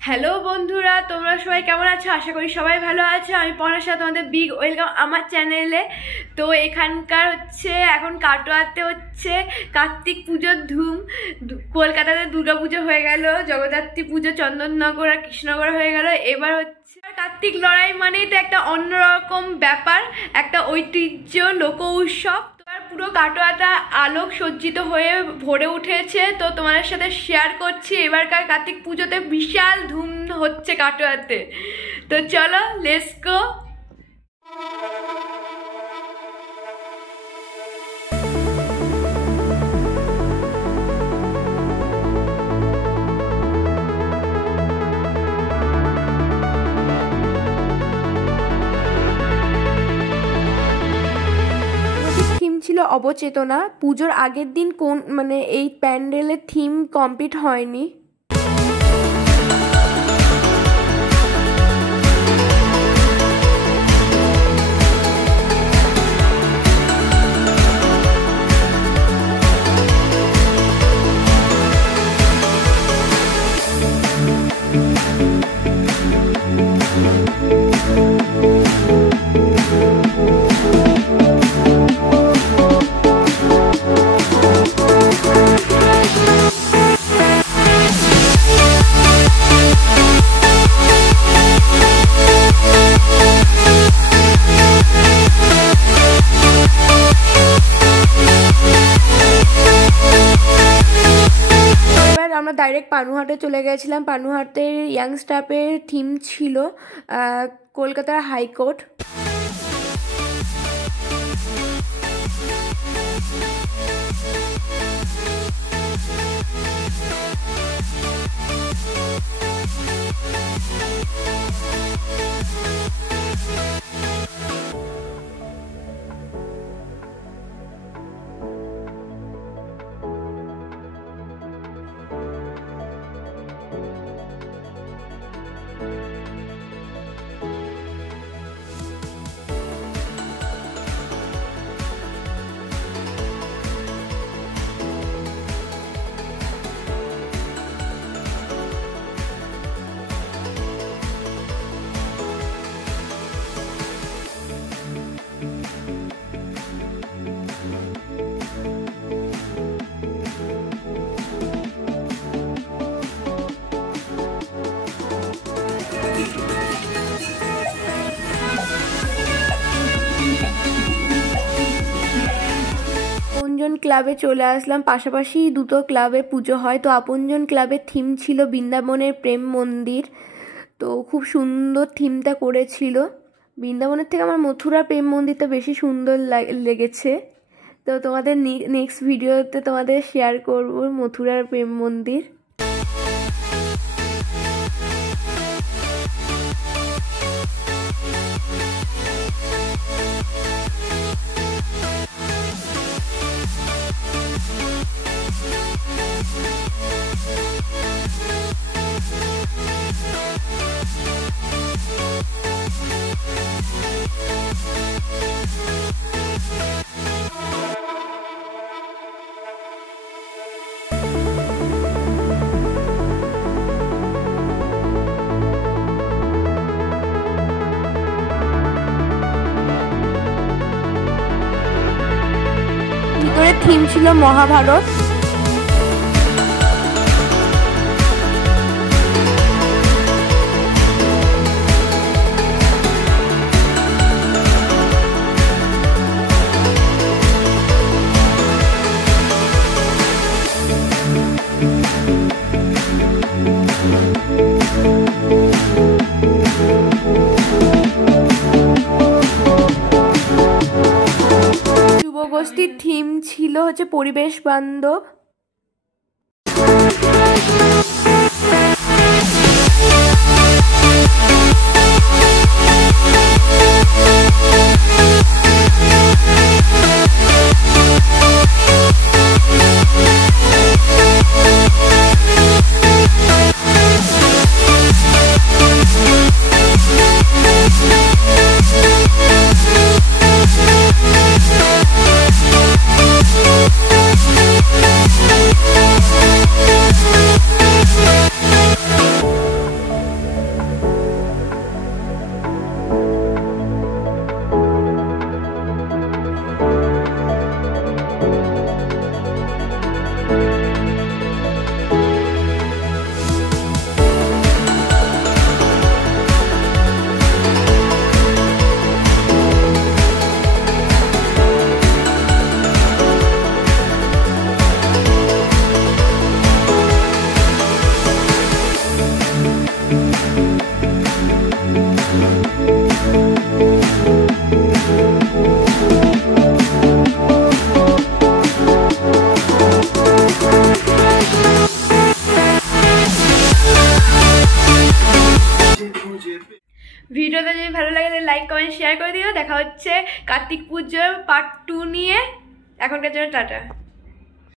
হ্যালো বন্ধুরা, তোমরা সবাই কেমন আছো? আশা করি সবাই ভালো আছো। আমি পনাশা, তোমাদের বিগ ওয়েলকাম আমার চ্যানেলে। তো এখানকার এখন কাটোয়াতে কার্তিক পুজোর ধুম। কলকাতাতে দুর্গা পুজো হয়ে গেল, জগদ্ধাত্রী পুজো চন্দননগর আর কৃষ্ণনগর হয়ে গেল। এবার কার্তিক লড়াই মানেই তো একটা অন্যরকম ব্যাপার, একটা ঐতিহ্য, লোক উৎসব। পুরো কাটোয়াটা আলোক সজ্জিত হয়ে ভরে উঠেছে। তো তোমাদের সাথে শেয়ার করছি এবারকার কার্তিক পুজোতে বিশাল ধুম হচ্ছে কাটোয়াতে। তো চলো, লেটস গো। ছিল অবচেতনা। পুজোর আগের দিন এই প্যান্ডেলের থিম কমপ্লিট হয়নি। আমরা ডাইরেক্ট পানুহাটে চলে গেছিলাম। পানুহাটের ইয়াং স্টাফের থিম ছিল কলকাতার হাইকোর্ট। আপনজন ক্লাবে চলে আসলাম। পাশাপাশি দুটো ক্লাবে পুজো হয়। তো আপনজন ক্লাবের থিম ছিল বৃন্দাবনের প্রেম মন্দির। তো খুব সুন্দর থিমটা করেছিল। বৃন্দাবনের থেকে আমার মথুরা প্রেম মন্দিরটা বেশি সুন্দর লেগেছে। তো তোমাদের নেক্সট ভিডিওতে তোমাদের শেয়ার করব মথুরার প্রেম মন্দির। থিম ছিল মহাভারত। যুবগোষ্ঠীর থিম ছিল পরিবেশ বান্ধব। ভালো লাগে তাহলে লাইক কমেন্ট শেয়ার করে দিও। দেখা হচ্ছে কার্তিক পুজোর পার্ট 2 নিয়ে। এখনকার জন্য টাটা।